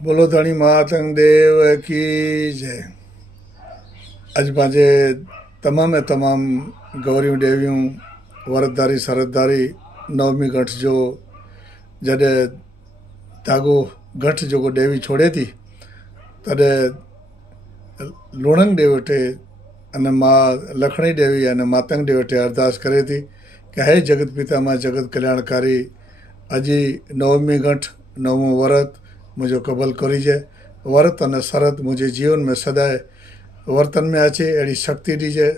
बोलो धणी महातंग देव की जय। अज पांजे तमाम तमाम गौरियों देवियों वरतधारी सरतधारी नवमी गंठ जो जॾहिं धागो गंठ जो देवी छोड़े थी तॾहिं लूणंग देव वटि अने मां लखणी देवी अने मातंग देव वटि अरदास करे थी कि हे जगत पिता मां जगत कल्याणकारी अजी नवमी गंठ नवमो वरत मुझे कबल करीजे। वरत अने सरत मुझे जीवन में सदाए वर्तन में अचे अड़ी शक्ति दीजे।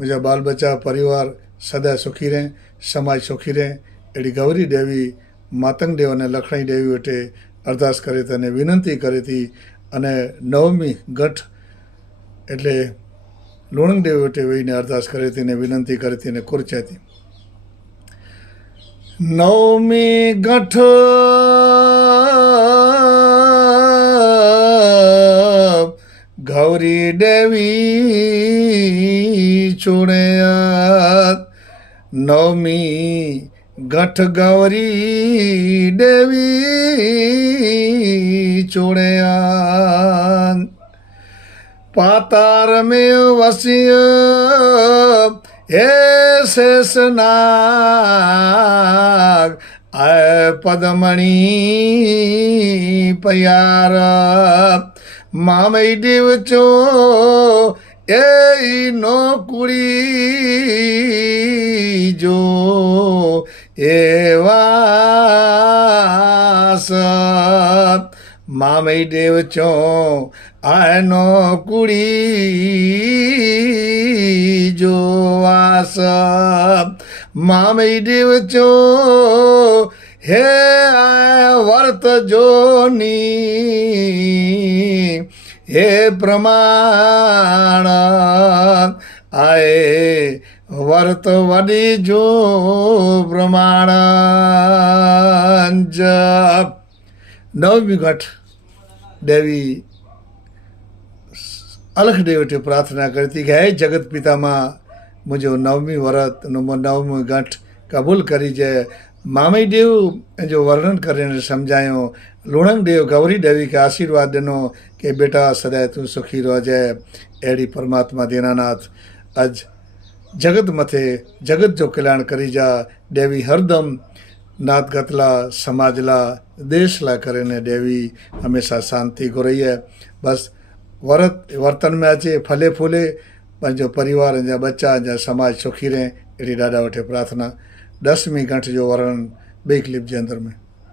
मुझा बाल बच्चा परिवार सदा सुखी रहें, समाज सुखी रहें अड़ी गौरी देवी मातंग देव अने लखणी देवी वटे अरदास करे थी अने विनंती करे थी अने नवमी गंठ एटले लूणंग देव वटे वहीने अरदास करे थी ने विनंती करे थी ने कुरचे थी। नवमी गंठ गौरी देवी चुड़िया। नवमी गंठ गौरी देवी चुड़िया। पातार में वसिय हे शेषनाग आय पदमणि पयार। मामई देव चो ए नो कुड़ी जो ए वास। मामई देव चो आय नो कुड़ी जो वास। मामई देव चो हे आय वर्त जोनी हे प्रमाण आए वर्त वडी जो प्रमाण। जप नवमी गंठ देवी अलख देवटे प्रार्थना करती कि हे जगत पिता मां मुझो नवमी वरत नवमी गंठ कबूल करी जय। मामई देव जो वर्णन करे समझायो। लूणंग देव गौरी देवी के आशीर्वाद दिनो कि बेटा सदा तू सुखी रह जाए। अड़ी परमात्मा दीनानाथ अज जगत मथे जगत जो कल्याण करी जा। देवी हरदम नात गतला समाज ला देश ला करे ने देवी हमेशा शांति को रही है। बस वरत वर्तन में अचे फले फूले पंहिंजो परिवार जा बच्चा जा समाज सुखी रहे अड़ी ॾाढा वठे प्रार्थना। 10वीं गंठ जो वर्णन ॿई क्लिप जे अंदर में।